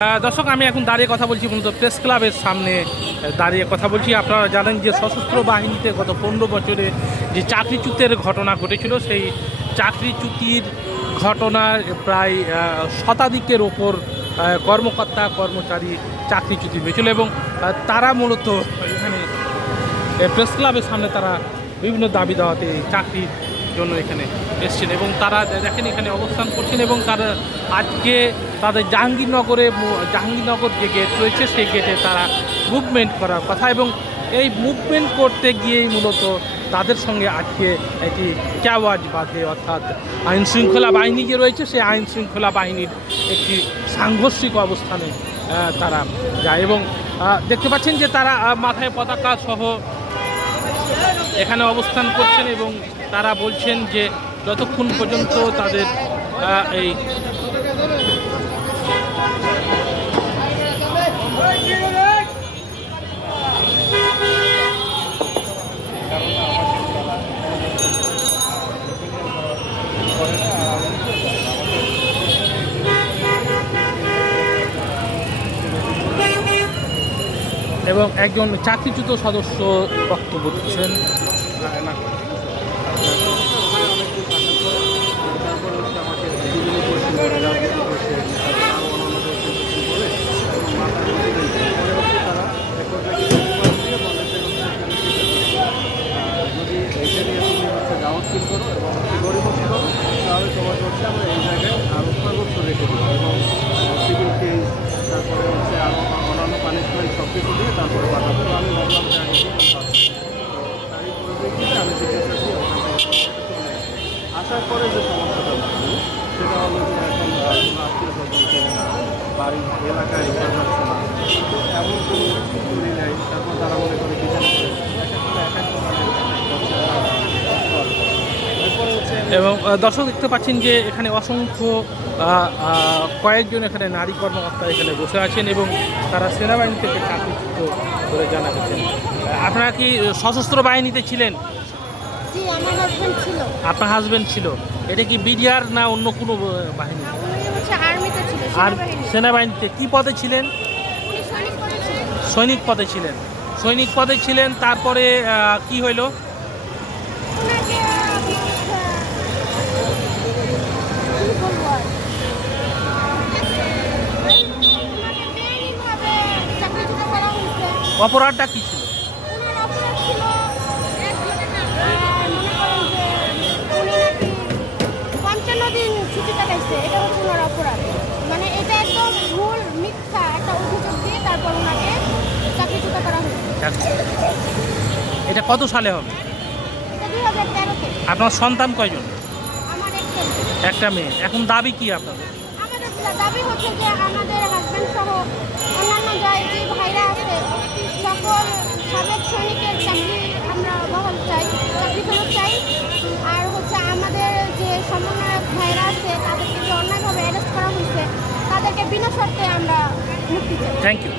দর্শক, আমি এখন দাঁড়িয়ে কথা বলছি মূলত প্রেস ক্লাবের সামনে দাঁড়িয়ে কথা বলছি। আপনারা জানেন যে সশস্ত্র বাহিনীতে গত পনেরো বছরে যে চাকরিচ্যুতের ঘটনা ঘটেছিল, সেই চাকরিচ্যুতির ঘটনার প্রায় শতাধিকের ওপর কর্মকর্তা, কর্মচারী চাকরিচ্যুতি হয়েছিল এবং তারা মূলত এখানে প্রেস ক্লাবের সামনে তারা বিভিন্ন দাবি দাওয়াতে চাকরির জন্য এখানে এসছেন এবং তারা দেখেন এখানে অবস্থান করছেন এবং তারা আজকে তাদের জাহাঙ্গীরনগরে জাহাঙ্গীরনগর যে গেট রয়েছে সেই গেটে তারা মুভমেন্ট করার কথা এবং এই মুভমেন্ট করতে গিয়েই মূলত তাদের সঙ্গে আজকে একটি ক্যাওয়াজ বাঁধে, অর্থাৎ আইন শৃঙ্খলা বাহিনী যে রয়েছে সেই আইন শৃঙ্খলা বাহিনীর একটি সাংঘর্ষিক অবস্থানে তারা যায় এবং দেখতে পাচ্ছেন যে তারা মাথায় পতাকা সহ এখানে অবস্থান করছেন এবং তারা বলছেন যে যতক্ষণ পর্যন্ত তাদের এই এবং একজন চাকরিচ্যুত সদস্য বক্তব্য দিচ্ছেন। আসার পরে যে সমস্যাটা হচ্ছে, সেটা হলো যে এখন আত্মীয় স্বজন না বাড়ি এলাকায় যাচ্ছে না তো এমন কোনো কিছু করি নাই, তারপর তারা মনে করে এবং দর্শক দেখতে পাচ্ছেন যে এখানে অসংখ্য কয়েকজন এখানে নারী কর্মকর্তা এখানে বসে আছেন এবং তারা সেনাবাহিনী থেকে চাকরিচ্যুত করে জানা গেছেন আপনারা কি সশস্ত্র বাহিনীতে ছিলেন? জি আমার হাজবেন্ড ছিল। আপনার হাজবেন্ড ছিল। এটা কি বিডিআর না অন্য কোনো বাহিনী? উনি হচ্ছে আর্মিতে ছিল আর সেনাবাহিনীতে। কি পদে ছিলেন? উনি সৈনিক পদে ছিলেন। সৈনিক পদে ছিলেন। সৈনিক পদে ছিলেন তারপরে কি হইল। অপরাধটা কি ছিল? এটা কত সালে হবে? আপনার সন্তান কয়জন? একটা মেয়ে। এখন দাবি কি আপনাদের? দাবি আমাদের সহ অন্যান্য ভাইরা আছে আমরা চাই চাই আর হচ্ছে আমাদের যে ভাইরা আছে তাদেরকে করা হয়েছে তাদেরকে বিনা শর্তে আমরা মুক্তি চাই থ্যাংক ইউ